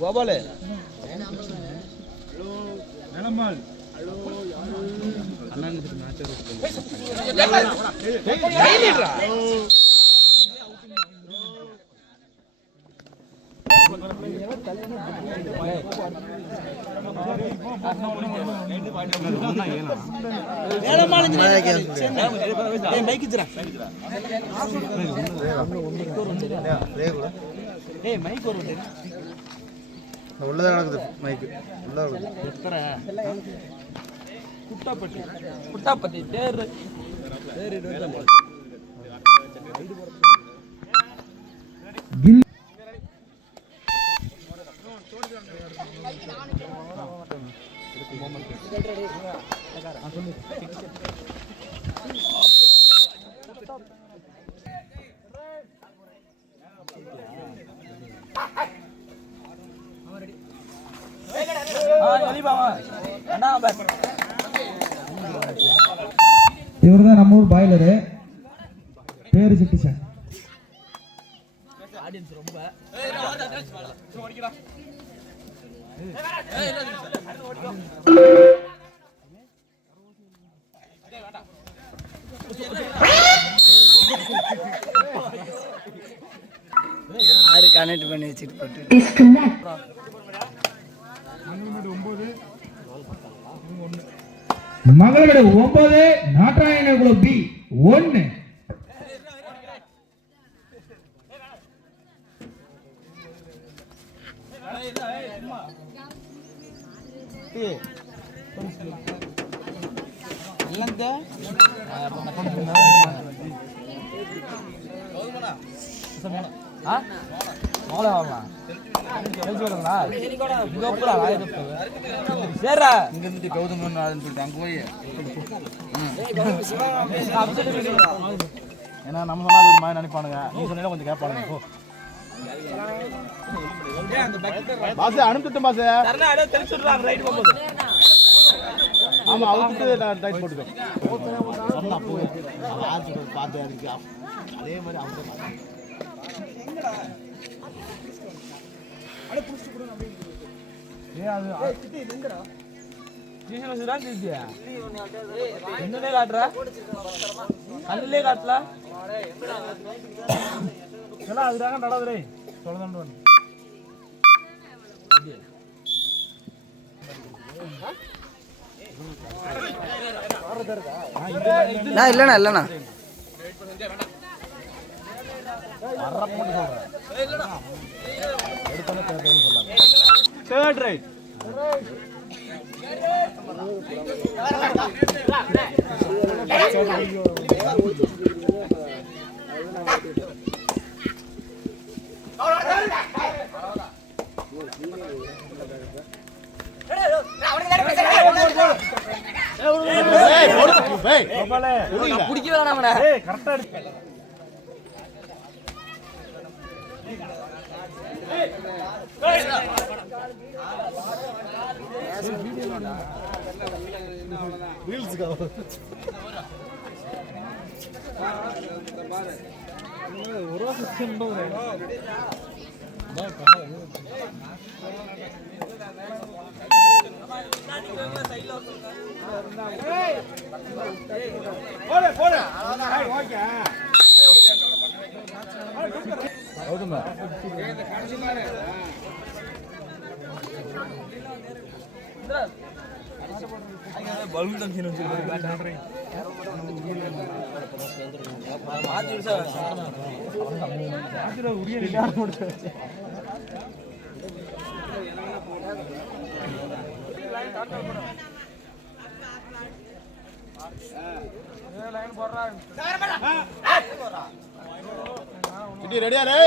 கோபாலு உள்ளதா நடக்குது மைக்கு குட்டாப்பட்டி குட்டாப்பட்டி தேர் இவர்தான் நம்ம ஊர் பாய்லரு, பேரு சிட்டிசன். யாரு கனெக்ட் பண்ணி வச்சுட்டு போட்டு மகளோட 9 நாட்டாயனகுல பி 1. ஏன்னா நம்ம சொன்னா ஒரு மாதிரி நினைப்பானுங்க, நீ சொன்னா கொஞ்சம் கேட்பானுங்க. பாஸ் அனுப்பிட்டு பாஸ் ஆமா அவுட்டு டைட் போட்டுக்கோ சொன்னா போய் பார்த்து இருக்கு அதே மாதிரி அவங்க என்னே காட்டுற கல்லே காட்டல அதுதாங்க நடவுறே சொல்லுங்க. இல்லண்ணா இல்லண்ணா தேர்ட் ரைட் ரெடியா ரே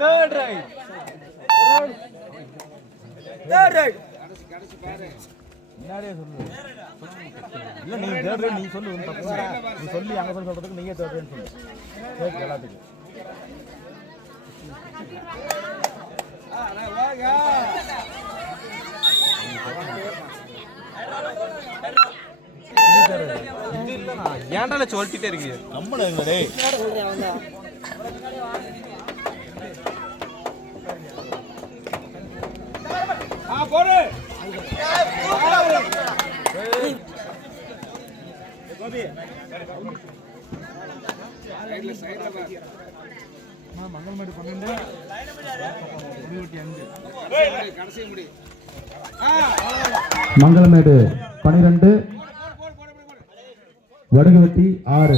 third right முன்னாடியே சொல்லு இல்ல நீ third right நீ சொல்லு தப்பு நீ சொல்லி அங்க போய் சொல்றதுக்கு நீயே third right சொல்லு கேக் எல்லாத்துக்கும் வாங்க ஏன்டா சொல்லிட்டே இருக்கீங்க கம்மன டேய் போடு மங்கல்மேடு 12 மங்களமேடு 12 வடுகுவெட்டி 6.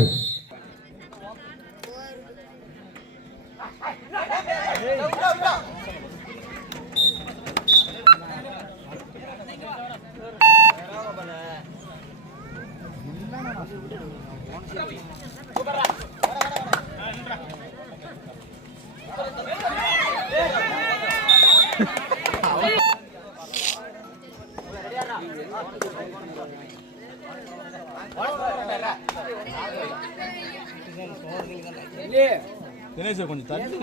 தினேஷ் கொஞ்சம் தள்ளி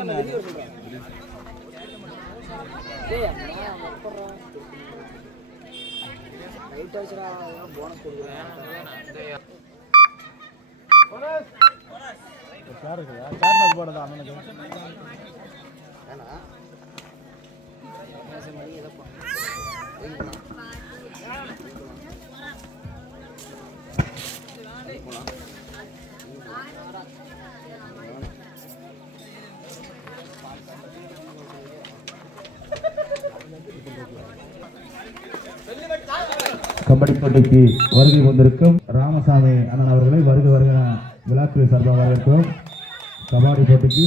போடுறது அண்ணனுக்கு கபடி போட்டிக்கு வருகை வந்திருக்கும் ராமசாமி அண்ணன் அவர்களை வருக வருக விழாக்குழு சார்பாக வரவேற்கிறோம். கபடி போட்டிக்கு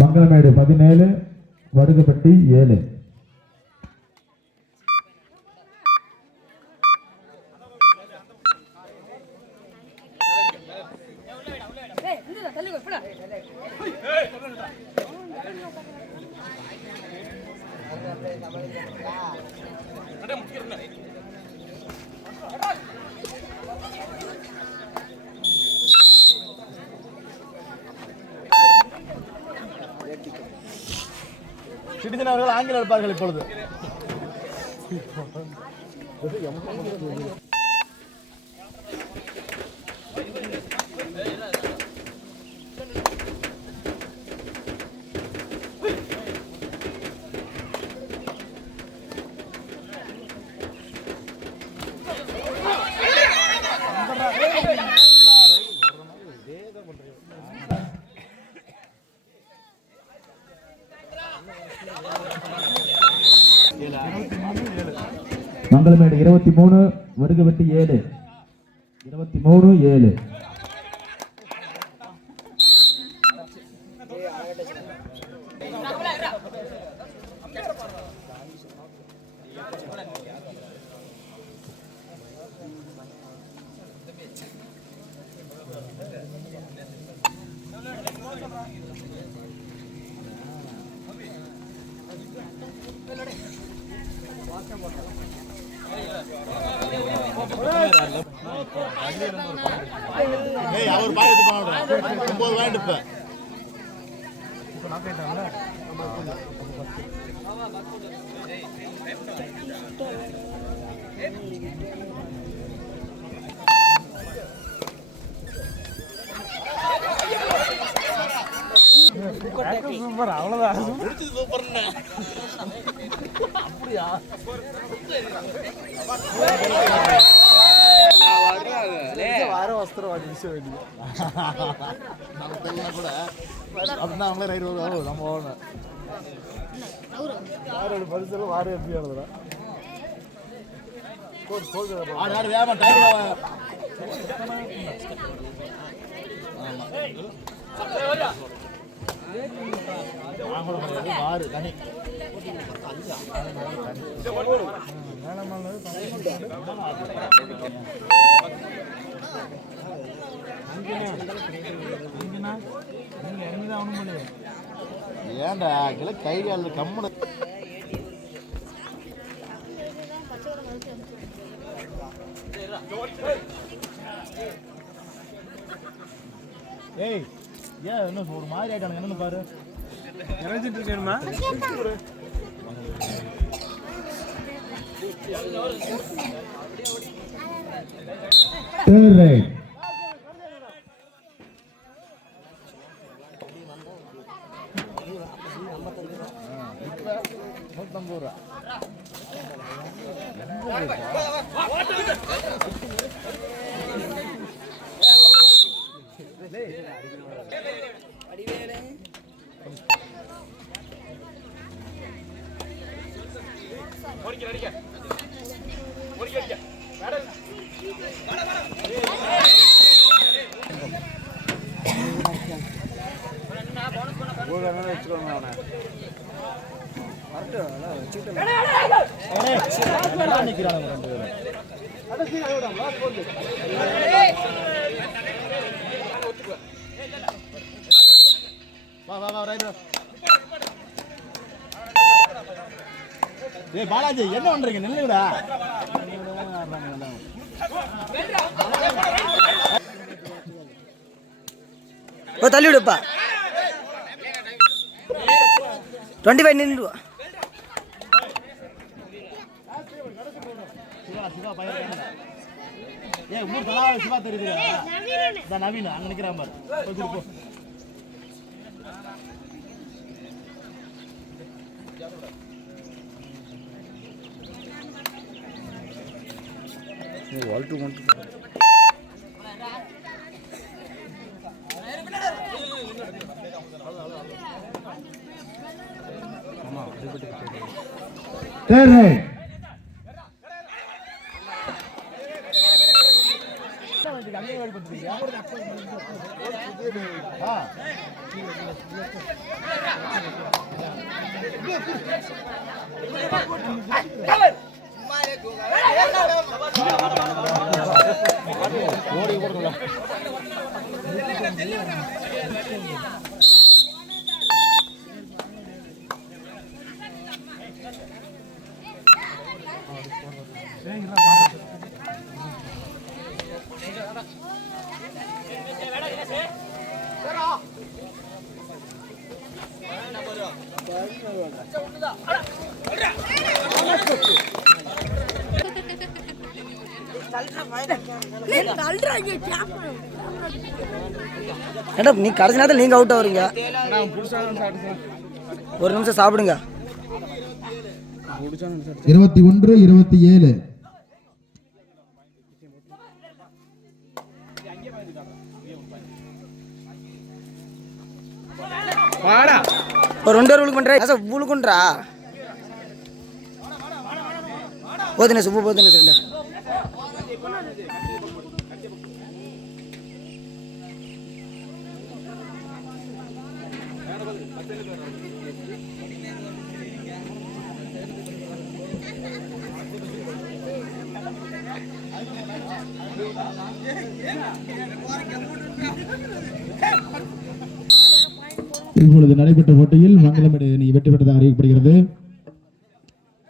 மங்களமேடு 17 வடுகுப்பட்டி 7. சிட்டிசன் அவர்கள் ஆங்கில இருப்பார்கள் இப்பொழுது. மங்களமேடு 23 வடுகுவெட்டி 7. 23-7. அவர் பாய் எடுத்து போகணும் 9 வாங்கிட்டு இப்ப சூப்பர் அவ்வளவுதான் சூப்பர்ண்ணே அப்படியா வார வஸ்திரம் வாங்கி விஷயம் வேண்டிய நம்ம கூட அப்படின்னா அவங்களே ரைடு வருவாங்க நம்ம போகணும் வாரோட பரிசெல்லாம் வார எப்படி ஆனதுடா ஆடு ஆடு வேகமா டைம்ல வாரு தனி ஏன்டா கை கால கம்முன ஏய் ஏன் என்ன ஒரு மாதிரி ஆயிட்டானுங்க என்னன்னு பாரு இறஞ்சிட்டு இருக்கேனுமா Third right. ஏய் பாலாஜி என்ன பண்றீங்க நில்லுடா ஓ தள்ளி விடுப்பா 25 நின்று சிவா பையன் ஏய் ஊர் தலா சிவா தெரியுது நவீன் அங்க நிக்கிறான் பாரு கொஞ்சம் போ வால்ட்டு வந்து Third right. ஓடி ஓடுங்களா ஏடா நீ கடைசி நேரத்தில் நீங்க அவுட் ஆவறீங்க ஒரு நிமிஷம் சாப்பிடுங்க 21-27. வாடா ஒரு 2 ரூல் பண்றே அச ஊளுக்குன்றா போதுனே சுப்பு போதுனே ரெண்டு இப்பொழுது நடைபெற்ற போட்டியில் மங்களமேடு அணி வெற்றி பெற்றதாக அறிவிக்கப்படுகிறது.